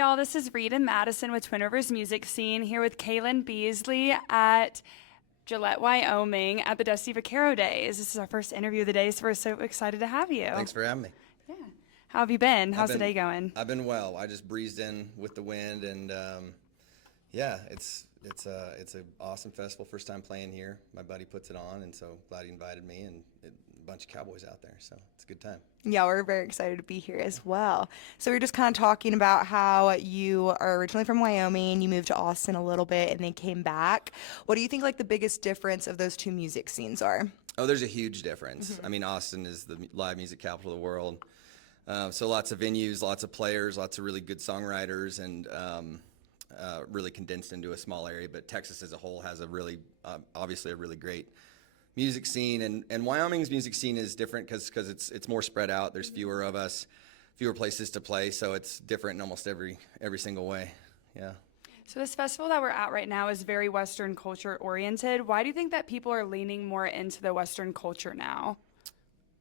y'all. This is Reed and Madison with Twin Rivers Music Scene here with Kalyn Beasley at Gillette, Wyoming at the Dusty Vaquero Days. This is our first interview of the day, so we're so excited to have you. Thanks for having me. Yeah. How have you been? How's the day going? I've been well. I just breezed in with the wind, and it's an awesome festival. First time playing here. My buddy puts it on, and so glad he invited me, and a bunch of cowboys out there, so it's a good time. Yeah, we're very excited to be here as well. So we're just kind of talking about how you are originally from Wyoming, you moved to Austin a little bit, and then came back. What do you think like the biggest difference of those two music scenes are? Oh, there's a huge difference. I mean, Austin is the live music capital of the world, so lots of venues, lots of players, lots of really good songwriters, and really condensed into a small area. But Texas as a whole has a really, obviously a really great music scene, and Wyoming's music scene is different because it's more spread out. There's fewer of us, fewer places to play, so it's different in almost every single way. Yeah. So this festival that we're at right now is very Western culture oriented. Why do you think that people are leaning more into the Western culture now?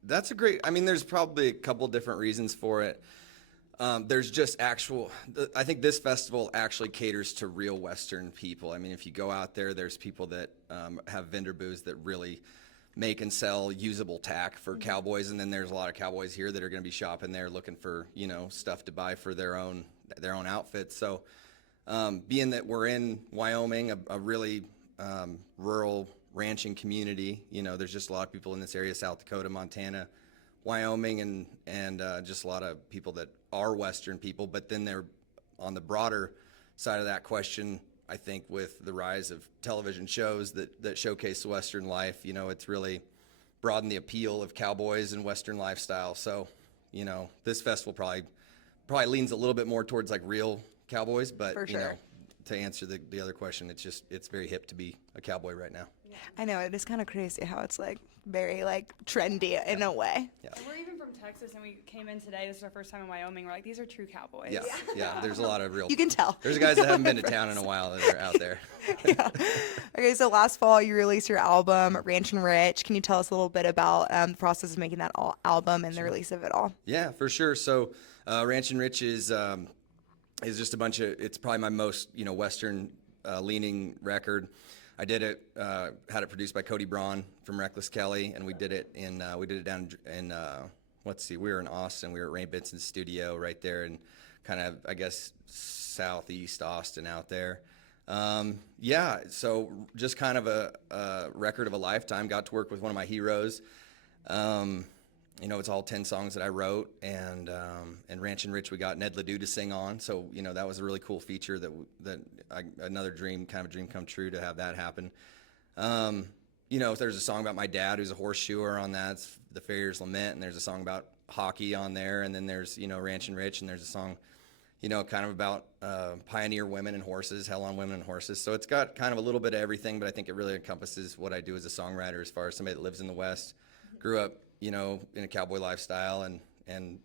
That's a great, I mean, there's probably a couple different reasons for it. There's just I think this festival actually caters to real Western people. I mean, if you go out there, there's people that have vendor booths that really make and sell usable tack for cowboys, and then there's a lot of cowboys here that are going to be shopping there looking for, stuff to buy for their own outfits. So being that we're in Wyoming, a really rural ranching community, there's just a lot of people in this area, South Dakota, Montana, Wyoming, and just a lot of people that are Western people. But then they're on the broader side of that question, I think, with the rise of television shows that showcase Western life, it's really broadened the appeal of cowboys and Western lifestyle. So, this festival probably leans a little bit more towards like real cowboys, but For sure. To answer the other question, it's very hip to be a cowboy right now. I know, it is kind of crazy how it's like very like trendy in a way. Yeah. And we're even from Texas, and we came in today. This is our first time in Wyoming. We're like, these are true cowboys. Yeah. There's a lot of real. You can tell. There's guys that haven't been to town in a while that are out there. Yeah. Okay, so last fall you released your album, Ranchin Rich. Can you tell us a little bit about the process of making that album and the release of it all? Yeah, for sure. So, Ranchin Rich is just a bunch of. It's probably my most Western leaning record. I did it, had it produced by Cody Braun from Reckless Kelly, and we did it down in we were in Austin. We were at Ray Benson's studio right there, and kind of, I guess, southeast Austin out there. So just kind of a record of a lifetime. Got to work with one of my heroes. It's all 10 songs that I wrote, and Ranchin Rich we got Ned Ledoux to sing on. So, that was a really cool feature another dream come true to have that happen. There's a song about my dad who's a horseshoer on that. It's The Farrier's Lament, and there's a song about hockey on there, and then there's, Ranchin Rich, and there's a song, kind of about pioneer women and horses, hell on women and horses. So it's got kind of a little bit of everything, but I think it really encompasses what I do as a songwriter as far as somebody that lives in the West, grew up, in a cowboy lifestyle, and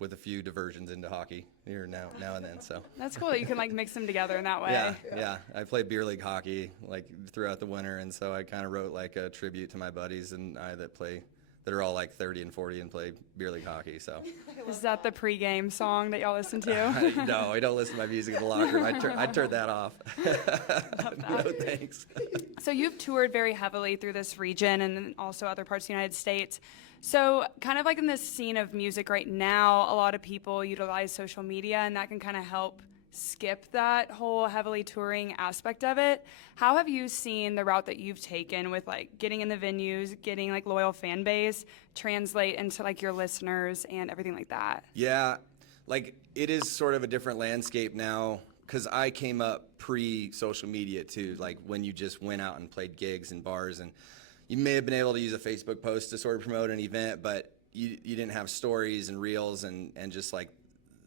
with a few diversions into hockey here now and then. So That's cool that you can like mix them together in that way. Yeah. I played beer league hockey like throughout the winter, and so I kind of wrote like a tribute to my buddies and I that are all like 30 and 40 and play beer league hockey. So Is that the pregame song that y'all listen to? no, I don't listen to my music in the locker room. I'd turn that off. No thanks. So you've toured very heavily through this region and then also other parts of the United States. So kind of like in this scene of music right now, a lot of people utilize social media, and that can kind of help skip that whole heavily touring aspect of it. How have you seen the route that you've taken with like getting in the venues, getting like loyal fan base, translate into like your listeners and everything like that? Yeah, like it is sort of a different landscape now, because I came up pre-social media too, like when you just went out and played gigs and bars, and you may have been able to use a Facebook post to sort of promote an event, but you didn't have stories and reels and just like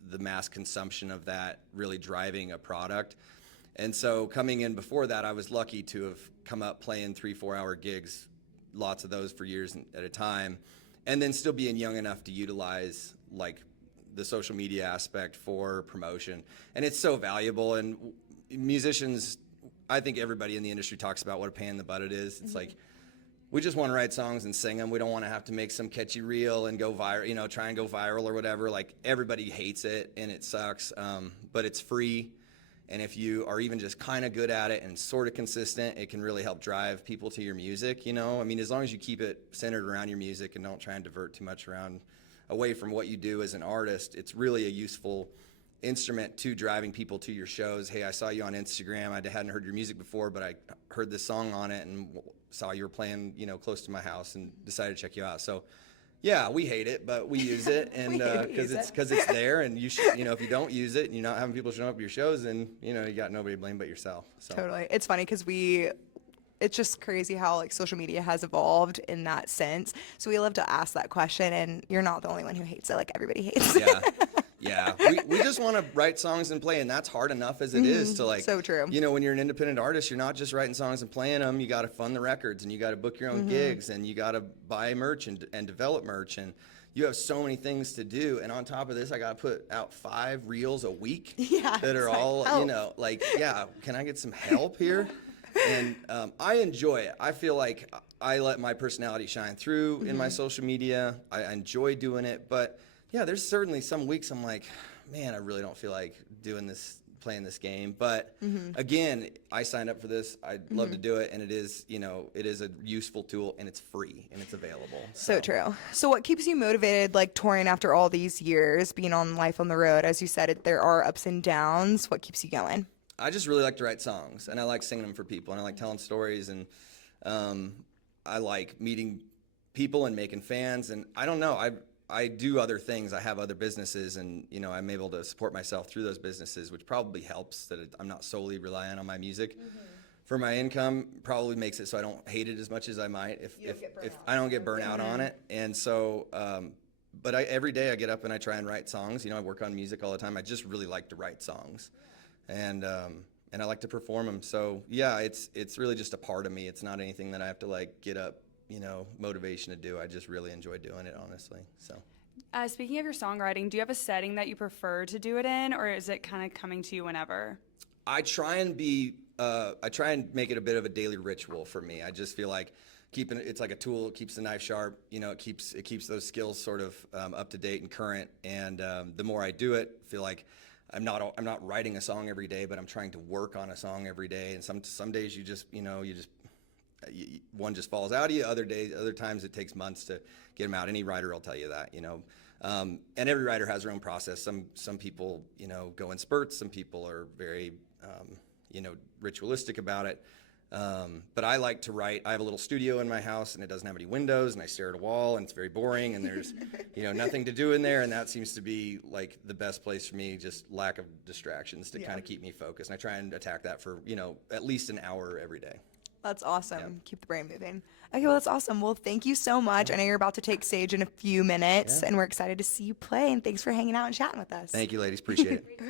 the mass consumption of that really driving a product. And so coming in before that, I was lucky to have come up playing 3-4 hour gigs, lots of those for years at a time, and then still being young enough to utilize like the social media aspect for promotion. And it's so valuable, and musicians, I think everybody in the industry talks about what a pain in the butt it is. It's like we just want to write songs and sing them. We don't want to have to make some catchy reel and go viral, you know, try and go viral or whatever. Like, everybody hates it and it sucks, but it's free. And if you are even just kind of good at it and sort of consistent, it can really help drive people to your music, you know? I mean, as long as you keep it centered around your music and don't try and divert too much away from what you do as an artist, it's really a useful instrument to driving people to your shows. Hey, I saw you on Instagram. I hadn't heard your music before, but I heard this song on it and saw you were playing, you know, close to my house and decided to check you out. So yeah, we hate it, but we use it, and because it's there, and you should, you know, if you don't use it and you're not having people show up at your shows, then, you know, you got nobody to blame but yourself. So. Totally. It's funny because it's just crazy how like social media has evolved in that sense. So we love to ask that question, and you're not the only one who hates it. Like, everybody hates it. Yeah. Yeah, we just want to write songs and play, and that's hard enough as it is to, like, so true. You know, when you're an independent artist, you're not just writing songs and playing them. You got to fund the records, and you got to book your own gigs, and you got to buy merch and develop merch, and you have so many things to do. And on top of this, I got to put out 5 reels a week that are all, help. You know, like, yeah, can I get some help here? And I enjoy it. I feel like I let my personality shine through in my social media. I enjoy doing it, but yeah, there's certainly some weeks I'm like, man, I really don't feel like playing this game. But again, I signed up for this. I'd love to do it, and it is, you know, it is a useful tool, and it's free and it's available. So true. So what keeps you motivated, like touring after all these years, being on Life on the Road? As you said, there are ups and downs. What keeps you going? I just really like to write songs, and I like singing them for people, and I like telling stories, and I like meeting people and making fans, and I don't know, I do other things. I have other businesses, and, you know, I'm able to support myself through those businesses, which probably helps that I'm not solely relying on my music for my income. Probably makes it so I don't hate it as much as I might if I don't get burnt out on it. And so, but every day I get up and I try and write songs. You know, I work on music all the time. I just really like to write songs, and I like to perform them. So yeah, it's really just a part of me. It's not anything that I have to, like, get up, you know, motivation to do. I just really enjoy doing it, honestly. So speaking of your songwriting, do you have a setting that you prefer to do it in, or is it kind of coming to you whenever? I try and make it a bit of a daily ritual for me. I just feel like it's like a tool. It keeps the knife sharp. You know, it keeps those skills sort of up to date and current. And the more I do it, I feel like I'm not writing a song every day, but I'm trying to work on a song every day. And some days one just falls out of you. Other times it takes months to get them out. Any writer will tell you that, you know. And every writer has their own process. Some people, you know, go in spurts. Some people are very, you know, ritualistic about it. But I like to write. I have a little studio in my house, and it doesn't have any windows, and I stare at a wall, and it's very boring, and there's, you know, nothing to do in there, and that seems to be, like, the best place for me, just lack of distractions to kind of keep me focused. And I try and attack that for, you know, at least an hour every day. That's awesome. Yeah. Keep the brain moving. Okay, well, that's awesome. Well, thank you so much. I know you're about to take stage in a few minutes, and we're excited to see you play, and thanks for hanging out and chatting with us. Thank you, ladies. Appreciate it.